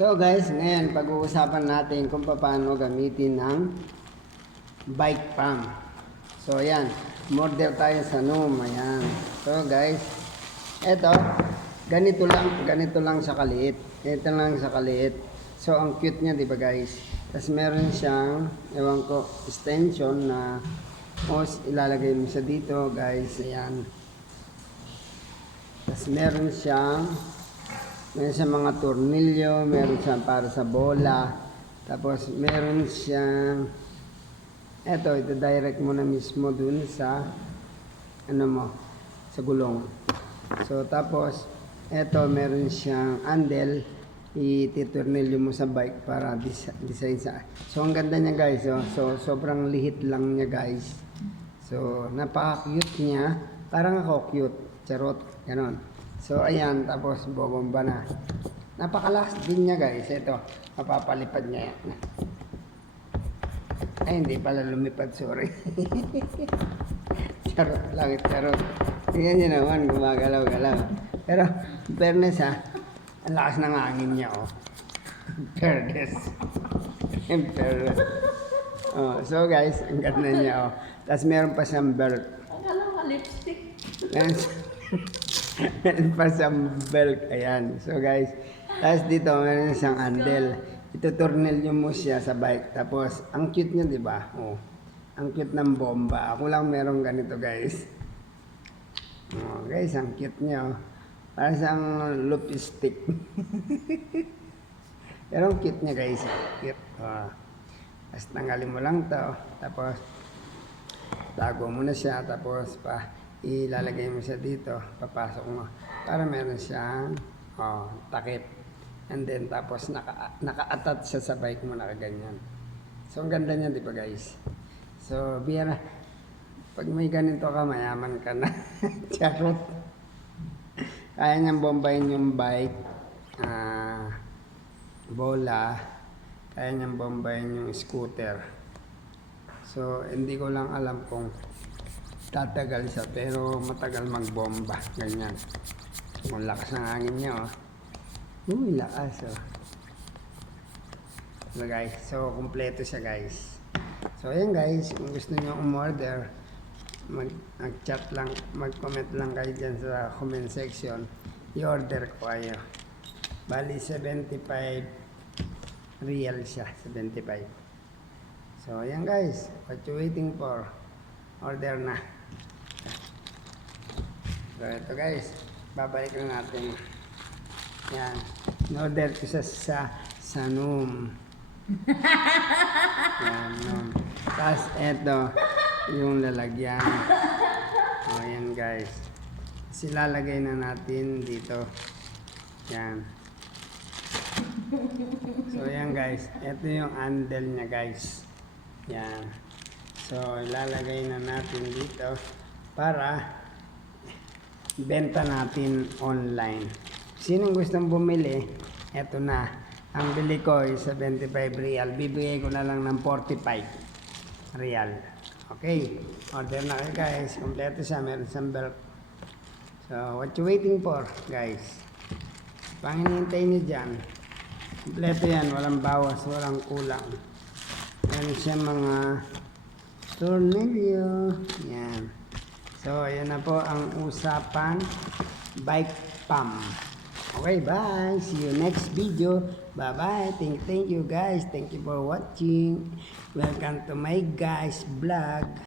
So guys, ngayon pag-uusapan natin kung paano gamitin ng bike pump. So ayan, model tayo sa Noom. Ayan. So guys, eto, ganito lang sa kaliit. Ito lang sa kaliit. So ang cute niya, 'di ba guys? Tapos meron siyang, ewan ko, extension na ilalagay mo siya dito, guys. Ayan. Tapos meron siyang mga tornilyo, meron siyang para sa bola. Tapos meron siyang ito direct mo na mismo dun sa sa gulong. So tapos ito meron siyang handle, ititornilyo mo sa bike para design sa. So ang ganda niya guys, so sobrang lihit lang niya guys. So napaka-cute niya, parang ako cute, charot, ganon. So ayan, tapos bobomba na. Napakalakas din niya guys. Ito, mapapalipad niya yan. Ay, hindi pala lumipad, sorry. Charot lang, charot. Tingnan niyo naman, gumagalaw-galaw. Pero, fairness ha, ang lakas ng hangin niya, oh. Fairness. Fairness. Oh, so guys, ang ganda niya, oh. Tapos meron pa siyang belt. Akala ka lipstick. Meron pa siyang belt. Ayan. So guys, tapos dito meron siyang handle. Itutornilyo mo siya sa bike. Tapos, ang cute niya, di ba? Oh, ang cute ng bomba. Ako lang meron ganito, guys. Oh, guys, ang cute niya. Oh. Parang siyang loop stick. Pero ang cute niya, guys. Cute. Oh. Tapos, tanggalin mo lang to. Tapos, tago mo na siya. Tapos, ilalagay mo siya dito. Papasok mo. Para meron siyang takip. And then, tapos naka-attach siya sa bike mo, nakaganyan. So, ang ganda niya, di ba guys? So, biyara, pag may ganito ka, mayaman ka na. Charot. Kaya niyang bombayin yung bike, bola, kaya niyang bombayin yung scooter. So, hindi ko lang alam kung tatagal siya, pero matagal magbomba. Ganyan. Ang lakas ng hangin niya, oh. Uy, lakas, oh. So guys, so kumpleto siya guys. So ayan guys, kung gusto niyo umorder, mag-chat lang, mag-comment lang kayo dyan sa comment section. I-order ko kayo. Bali 75 real siya, 75. So ayan guys, what you waiting for? Order na. So ito guys, babalik lang natin. Yan. In-order ko sa Noom. Yan, Noom. Tapos, eto, yung lalagyan. O, yan guys. Kasi lalagay na natin dito. Yan. So, yan guys. Ito yung handle niya guys. Yan. So, ilalagay na natin dito para benta natin online. Sinong gustong bumili, eto na. Ang bili ko ay 75 real. Bibigay ko na lang ng 45 real. Okay. Order na kayo guys. Kompleto siya. Meron siyang belt. So, what you waiting for guys? Pang hinihintay nyo dyan. Kompleto yan. Walang bawas. Walang kulang. Meron siyang mga tornilyo. Yan. So, ayan na po ang usapan bike pump. Okay, bye. See you next video. Bye-bye. Thank you guys. Thank you for watching. Welcome to my guys vlog.